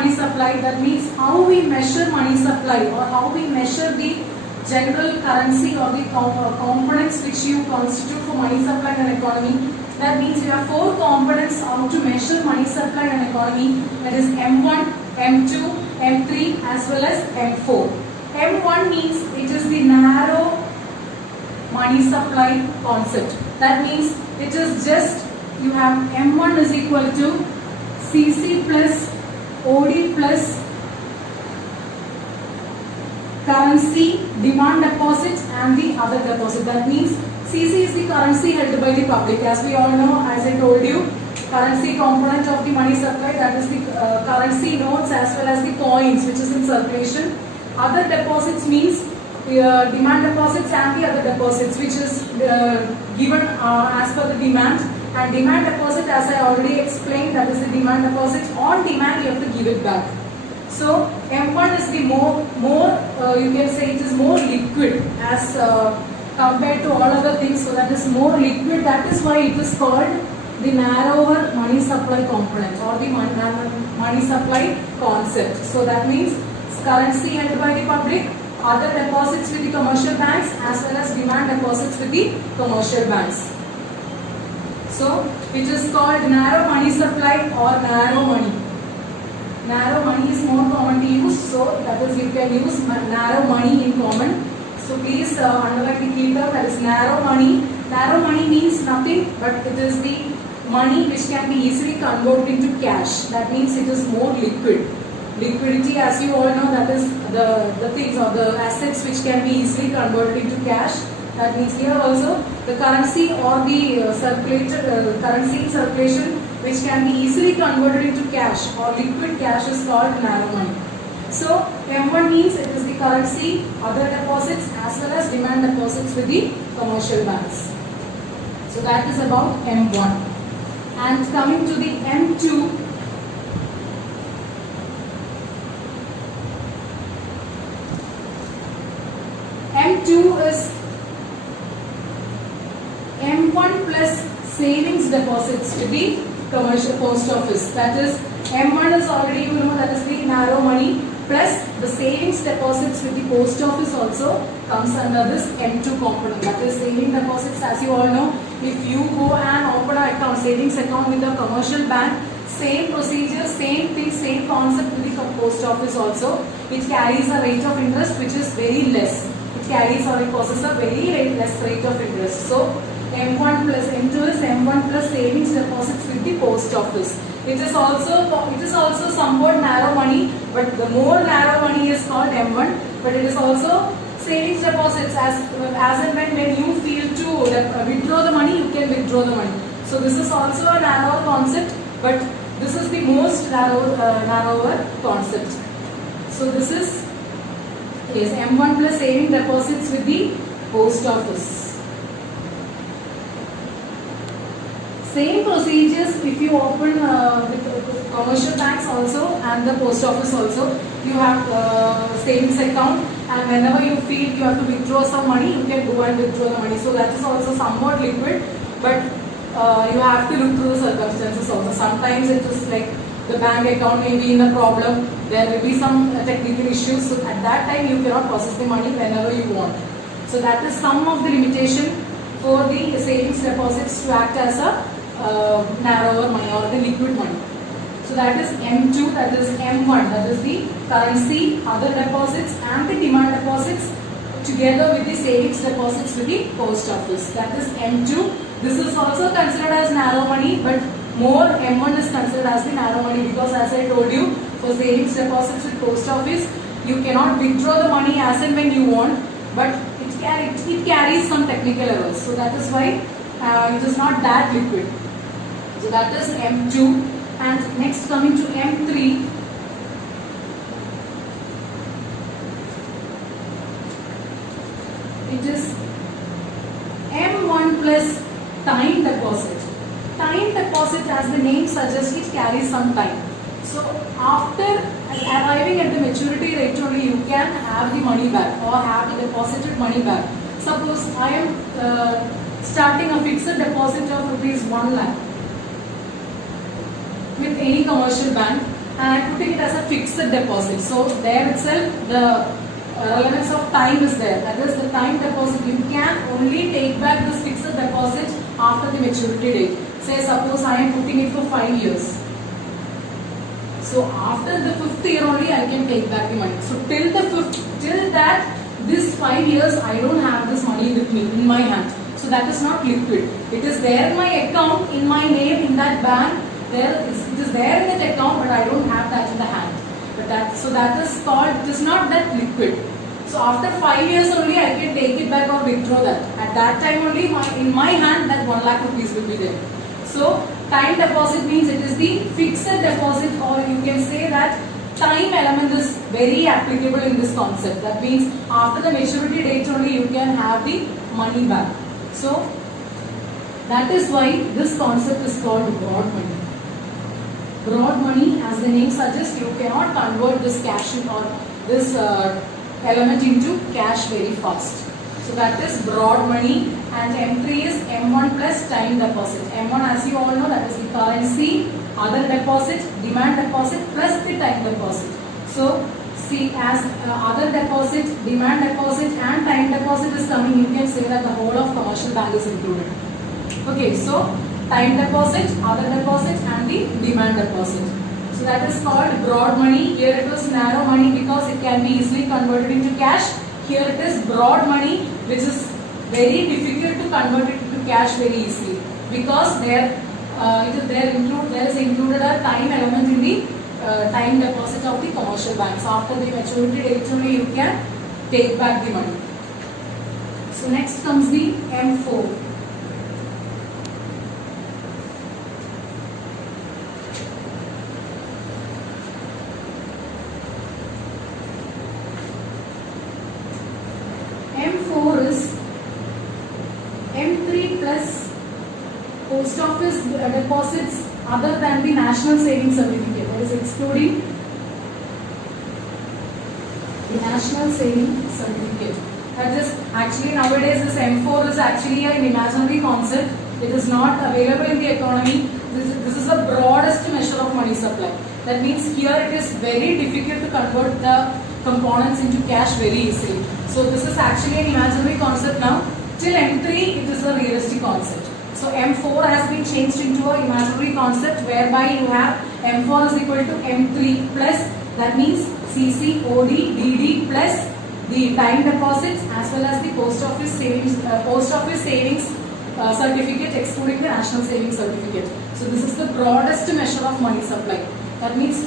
money supply, that means how we measure money supply or how we measure the general currency or the components which you constitute for money supply in an economy. That means you have four components how to measure money supply in an economy, that is M1, M2, M3 as well as M4. M1 means it is the narrow money supply concept. That means it is just you have M1 is equal to CC plus OD plus currency, demand deposits and the other deposit. That means CC is the currency held by the public. As we all know, as I told you, currency component of the money supply, that is the currency notes as well as the coins which is in circulation. Other deposits means demand deposits and the other deposits which is given as per the demand. And demand deposit, as I already explained, that is the demand deposit. On demand you have to give it back. So M1 is the more you can say it is more liquid as compared to all other things. So that is more liquid. That is why it is called the narrower money supply component or the money supply concept. So that means currency held by the public, other deposits with the commercial banks as well as demand deposits with the commercial banks. So which is called narrow money supply or narrow money. Narrow money is more common to use, so that is you can use narrow money in common. So please underline the key term, that is narrow money. Narrow money means nothing but it is the money which can be easily converted into cash. That means it is more liquid. Liquidity, as you all know, that is the things or the assets which can be easily converted into cash. That means here also the currency or the currency in circulation which can be easily converted into cash or liquid cash is called narrow money. So M1 means it is the currency, other deposits as well as demand deposits with the commercial banks. So that is about M1. And coming to the M2, M2 is M1 plus savings deposits to the commercial post office. That is M1 is already you know that is the narrow money plus the savings deposits with the post office also comes under this M2 component. That is saving deposits, as you all know. If you go and open an account, savings account with a commercial bank, same procedure, same thing, same concept with the post office also. It carries a rate of interest which is very less. It carries or it possesses a very less rate of interest. So M1 plus M2 is M1 plus savings deposits with the post office. It is also somewhat narrow money, but the more narrow money is called M1. But it is also savings deposits as and when you feel to withdraw the money, you can withdraw the money. So this is also a narrow concept, but this is the most narrower concept. So this is M1 plus saving deposits with the post office. Same procedures if you open with commercial banks also and the post office also. You have savings account, and whenever you feel you have to withdraw some money, you can go and withdraw the money. So that is also somewhat liquid, but you have to look through the circumstances also. Sometimes it is like the bank account may be in a problem, there will be some technical issues. So at that time you cannot process the money whenever you want. So that is some of the limitation for the savings deposits to act as a narrower money or the liquid money. So that is M2, that is M1, that is the currency, other deposits and the demand deposits together with the savings deposits with the post office. That is M2. This is also considered as narrow money, but more M1 is considered as the narrow money because, as I told you, for savings deposits with post office, you cannot withdraw the money as and when you want, but it carries some technical errors. So that is why it is not that liquid. So that is M2. And next, coming to M3, it is M1 plus time deposit. Time deposit, as the name suggests, it carries some time. So after arriving at the maturity rate only, you can have the money back or have the deposited money back. Suppose I am starting a fixed deposit of rupees 1 lakh with any commercial bank, and am putting it as a fixed deposit. So there itself the relevance of time is there. That is the time deposit. You can only take back this fixed deposit after the maturity date. Say suppose I am putting it for 5 years. So after the 5th year only I can take back the money. So till that this 5 years I don't have this money with me in my hand. So that is not liquid. It is there in my account, in my name, in that bank. It is there in that account, but I don't have that in the hand. But that is called, it is not that liquid. So after 5 years only I can take it back or withdraw that. At that time only in my hand that 1 lakh rupees will be there. So time deposit means it is the fixed deposit, or you can say that time element is very applicable in this concept. That means after the maturity date only you can have the money back. So that is why this concept is called broad money. Broad money, as the name suggests, you cannot convert this cash or this element into cash very fast. So that is broad money, and M3 is M1 plus time deposit. M1, as you all know, that is the currency, other deposit, demand deposit plus the time deposit. So see, as other deposit, demand deposit and time deposit is coming, you can say that the whole of commercial bank is included. Okay, so time deposit, other deposit and the demand deposit. So that is called broad money. Here it was narrow money because it can be easily converted into cash. Here it is broad money, which is very difficult to convert it into cash very easily, because there is included a time element in the time deposit of the commercial banks. After the maturity date only you can take back the money. So next comes the M4. M4 is M3 plus post office deposits other than the national savings certificate. That is excluding the national savings certificate. That is actually nowadays this M4 is actually an imaginary concept. It is not available in the economy. This is the broadest measure of money supply. That means here it is very difficult to convert the components into cash very easily. So this is actually an imaginary concept now. Till M3 it is a realistic concept. So M4 has been changed into an imaginary concept, whereby you have M4 is equal to M3 plus, that means CC, OD, DD plus the time deposits as well as the post office savings certificate excluding the national savings certificate. So this is the broadest measure of money supply. That means